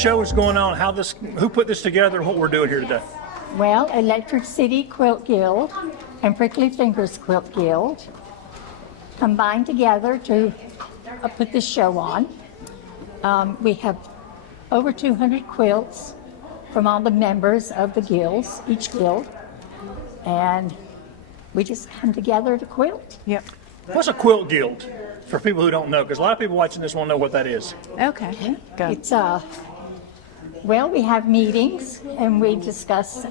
show is going on, who put this together, and what we're doing here today. Well, Electric City Quilt Guild and Prickly Fingers Quilt Guild combined together to put this show on. We have over 200 quilts from all the members of the guilds, each guild, and we just come together to quilt. Yep. What's a quilt guild for people who don't know? Because a lot of people watching this won't know what that is. Okay. Good. It's well, we have meetings and we discuss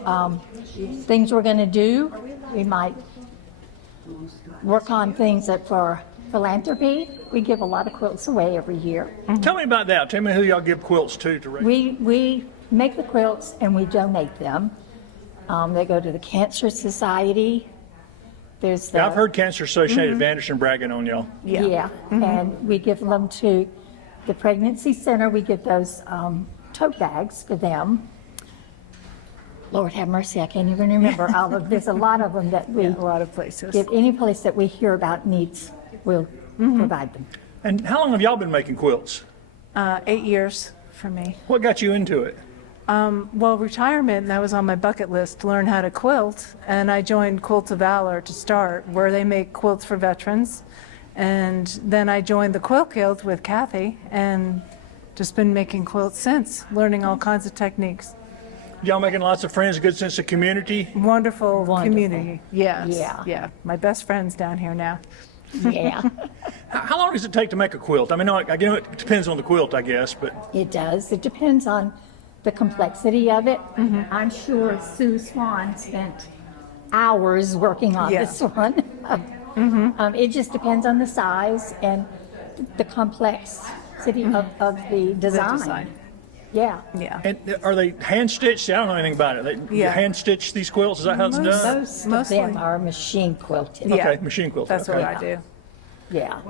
things we're going to do. We might work on things that for philanthropy. We give a lot of quilts away every year. Tell me about that. Tell me who y'all give quilts to raise. We make the quilts and we donate them. They go to the Cancer Society. There's I've heard Cancer Associated of Anderson bragging on y'all. Yeah. And we give them to the Pregnancy Center. We give those tote bags for them. Lord have mercy, I can't even remember all of. There's a lot of them that we A lot of places. give. Any place that we hear about needs, we'll provide them. And how long have y'all been making quilts? 8 years for me. What got you into it? Well, retirement, that was on my bucket list, to learn how to quilt, and I joined Quilts of Valor to start, where they make quilts for veterans. And then I joined the Quilt Guild with Kathy, and just been making quilts since, learning all kinds of techniques. Y'all making lots of friends, a good sense of community? Wonderful community. Yes. Yeah. My best friends down here now. Yeah, How long does it take to make a quilt? I mean, again, it depends on the quilt, I guess, but it does. It depends on the complexity of it. I'm sure Sue Swan spent hours working on this one. It just depends on the size and the complexity of the design. Yeah. And are they hand stitched? See, I don't know anything about it. They hand stitch these quilts? Is that how it's done? Most of them are machine quilted. Okay, machine quilts. That's okay. what I do. Yeah.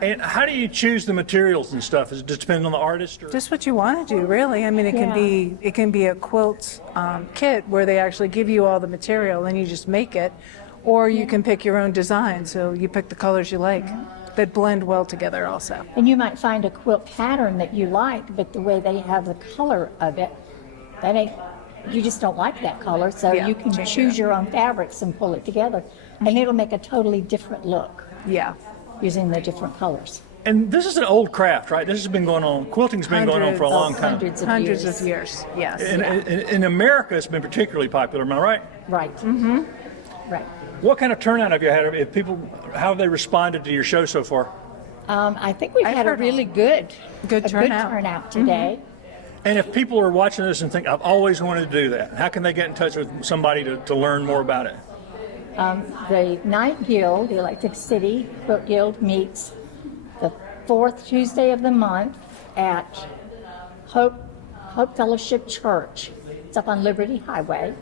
And how do you choose the materials and stuff? Does it just depend on the artist? Or? Just what you want to do, really. I mean, it can be a quilt kit where they actually give you all the material and you just make it, or you can pick your own design. So you pick the colors you like that blend well together also. And you might find a quilt pattern that you like, but the way they have the color of it, you just don't like that color. So you can choose your own fabrics and pull it together, and it'll make a totally different look. Yeah. Using the different colors. And this is an old craft, right? This has been going on. Quilting's been going on for a long time. Hundreds of years. Yes. In America, it's been particularly popular. Am I right? Right. Right. What kind of turnout have you had? If people, how have they responded to your show so far? I think we've had a really good turnout today. And if people are watching this and think, I've always wanted to do that, how can they get in touch with somebody to learn more about it? The Night Guild, the Electric City Quilt Guild, meets the fourth Tuesday of the month at Hope Fellowship Church. It's up on Liberty Highway.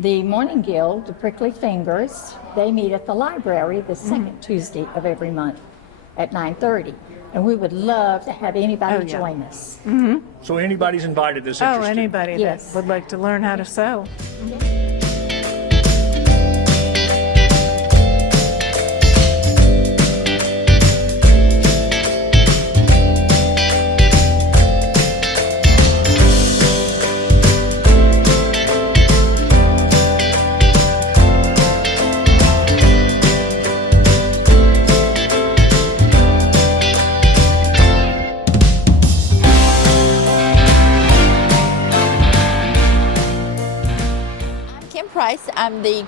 The Morning Guild, the Prickly Fingers, they meet at the library the second Tuesday of every month at 9:30. And we would love to have anybody join us. So anybody's invited that's interested? Anybody that would like to learn how to sew. I'm the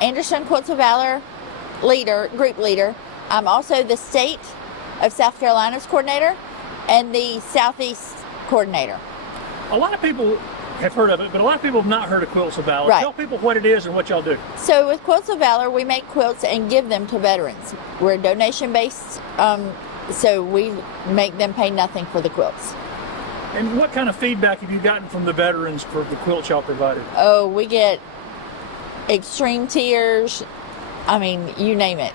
Anderson Quilts of Valor group leader. I'm also the state of South Carolina's coordinator and the Southeast coordinator. A lot of people have heard of it, but a lot of people have not heard of Quilts of Valor. Right. Tell people what it is and what y'all do. So with Quilts of Valor, we make quilts and give them to veterans. We're donation-based, so we make them pay nothing for the quilts. And what kind of feedback have you gotten from the veterans for the quilts y'all provided? Oh, we get extreme tears. I mean, you name it.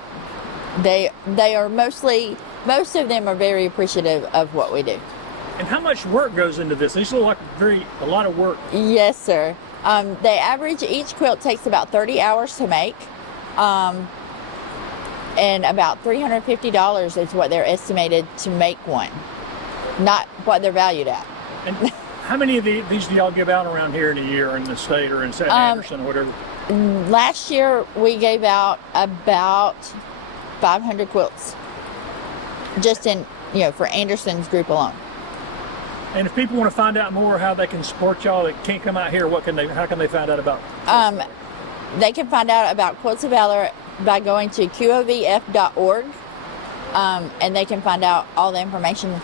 They are most of them are very appreciative of what we do. And how much work goes into this? These look like a lot of work. Yes, sir. They average, each quilt takes about 30 hours to make. And about $350 is what they're estimated to make one. Not what they're valued at. And how many of these do y'all give out around here in a year in the state or in St. Anderson or whatever? Last year we gave out about 500 quilts, just in for Anderson's group alone. And if people want to find out more how they can support y'all that can't come out here, how can they find out about? They can find out about Quilts of Valor by going to qovf.org, and they can find out all the information